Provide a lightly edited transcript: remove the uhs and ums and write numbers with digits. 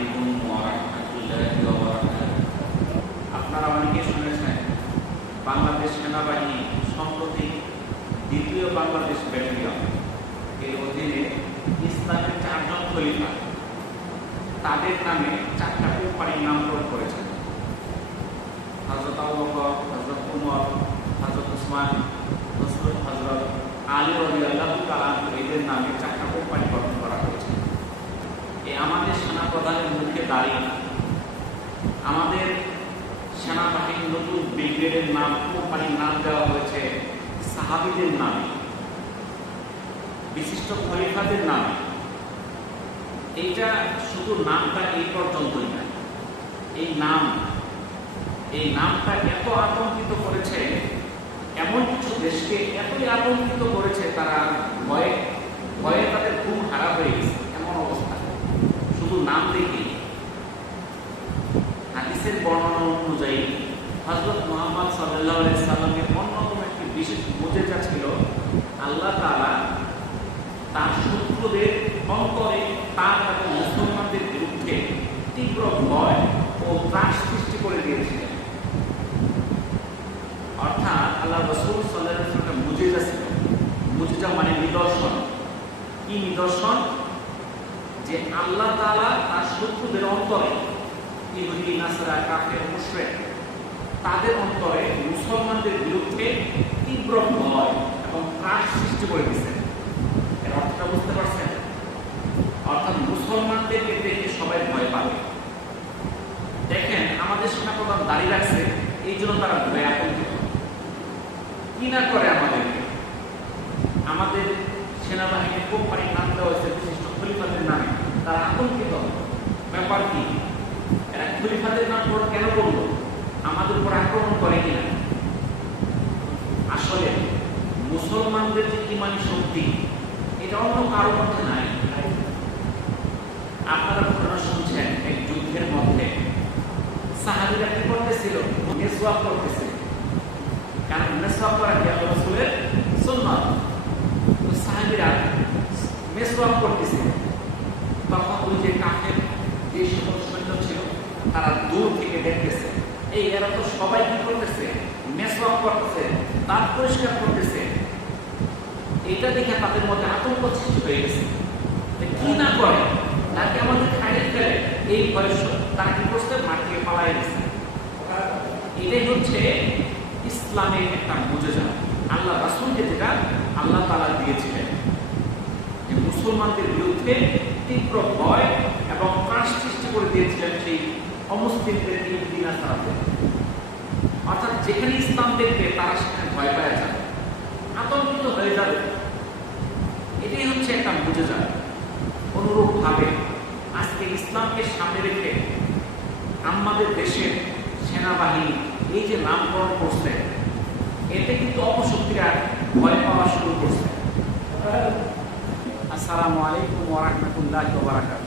আলাইকুম ওয়া রাহমাতুল্লাহি ওয়া বারাকাতুহু। আপনারা অনেকে শুনেছেন বাংলাদেশ সেনাবাহিনী সম্প্রতি দ্বিতীয় বাংলাদেশ ব্যাটালিয়ন এর অধীনে ইসলামের 4 জন খলিফা তাদের নামে 4টা কোম্পানির নামকরণ করেছেন। হযরত আবু বকর, হযরত উমর, হযরত উসমান, হযরত আলী রাদিয়াল্লাহু তাআলা এদের নামে 4টা কোম্পানি গঠন করা হয়েছে। আমাদের সেনাপ্রধানের মুখে দাঁড়িয়ে আমাদের সেনাবাহিনীর নতুন ব্রিগেডের নাম, কোম্পানির নাম দেওয়া হয়েছে সাহাবীদের নামে, বিশিষ্ট খলিফাদের নামে। এইটা শুধু নামটা এই পর্যন্তই না, এই নামটা এত আতঙ্কিত করেছে, এমন কিছু দেশকে এতই আতঙ্কিত করেছে, তারা ভয়ে তাদের ঘুম হারা হয়ে গেছে এমন অবস্থা শুধু নাম দেখে। হাদিসের বর্ণনা অনুযায়ী হযরত মুহাম্মদ সাল্লাল্লাহু আলাইহি সাল্লামের অন্যতম একটি বিশেষ মুজিজা ছিল আল্লাহ তাআলা তার শত্রুদের অন্তরে তার এবং মুসলমানদের বিরুদ্ধে তীব্র ভয় ও ত্রাস সৃষ্টি করে দিয়েছিলেন। অর্থাৎ আল্লাহ রাসূল সাল্লাল্লাহু আলাইহি ওয়াসাল্লামের মুজিজা ছিল, মুজিজা মানে নিদর্শন। কি নিদর্শন? যে আল্লাহ তাআলা তার শত্রুদের অন্তরে, ইহুদি, নাসারা, কাফের, মুশরিক, তাদের অন্তরে মুসলমানদের বিরুদ্ধে তীব্র ভয় এবং ত্রাস সৃষ্টি করে দিয়েছেন। এর অর্থটা বুঝতে পারছেন? অর্থাৎ মুসলমানদেরকে দেখে সবাই ভয় পাবে। দেখেন, আমাদের সেনাপ্রধান দাঁড়িয়ে রাখছে, এই জন্য তারা ভয়ে আতঙ্কিত। কি না করে আমাদের সেনাবাহিনীর কোম্পানির নাম দেওয়া হয়েছে বিশিষ্ট খলিফাদের নামে, তারা আতঙ্কিত। ব্যাপার কি? এরা খলিফাদের নাম কেন বললো? আমাদের উপর আক্রমণ করে কিনা? আসলে মুসলমানদের যে ইমানি শক্তি, এটা অন্য কারো মধ্যে নাই। আপনারা ঘটনা শুনছেন, এক যুদ্ধের মধ্যে সাহাবীরা কি করতেছিল? মেসওয়াক করতেছিল। কারণ মেসওয়াক করা কি আল্লাহর রাসূলের সুন্নাত। তো সাহাবীরা মেসওয়াক করতেছিল। তখন ওই যে কাফের যে সকল সৈন্য ছিল, তারা দূর থেকে দেখতেছে, এরা তো সবাই কি করতেছে? মেসওয়াক করতেছে, দাঁত পরিষ্কার করতেছে। এটা দেখে তাদের মধ্যে আতঙ্ক সৃষ্টি হয়ে গেছে। কি না করে, তাকে আমাদের খাইয়ে ফেলে, এই ভয়ে তারা কি করছে? মাঠ থেকে পালাই গেছে। এটাই হচ্ছে ইসলামের একটা মুজিজা। আল্লাহ রাসূলকে যেটা আল্লাহ তাআলা দিয়েছিলেন, যে মুসলমানদের বিরুদ্ধে তীব্র ভয় এবং ত্রাস সৃষ্টি করে দিয়েছিলেন সেই অমুসলিমদের, ইহুদি, নাসারাদের। অর্থাৎ যেখানে ইসলাম দেখবে তারা সেখানে ভয় পাওয়া যাবে, আতঙ্কিত হয়ে যাবে। এটাই হচ্ছে একটা মুজিজা। অনুরূপ ভাবে আজকে ইসলামকে সামনে রেখে আমাদের দেশের সেনাবাহিনী এই যে নামকরণ করছে, এতে কিন্তু অপশক্তিরা ভয় পাওয়া শুরু করছে। আসসালামু আলাইকুম ওয়া রাহমাতুল্লাহি ওয়া বারাকাতুহু।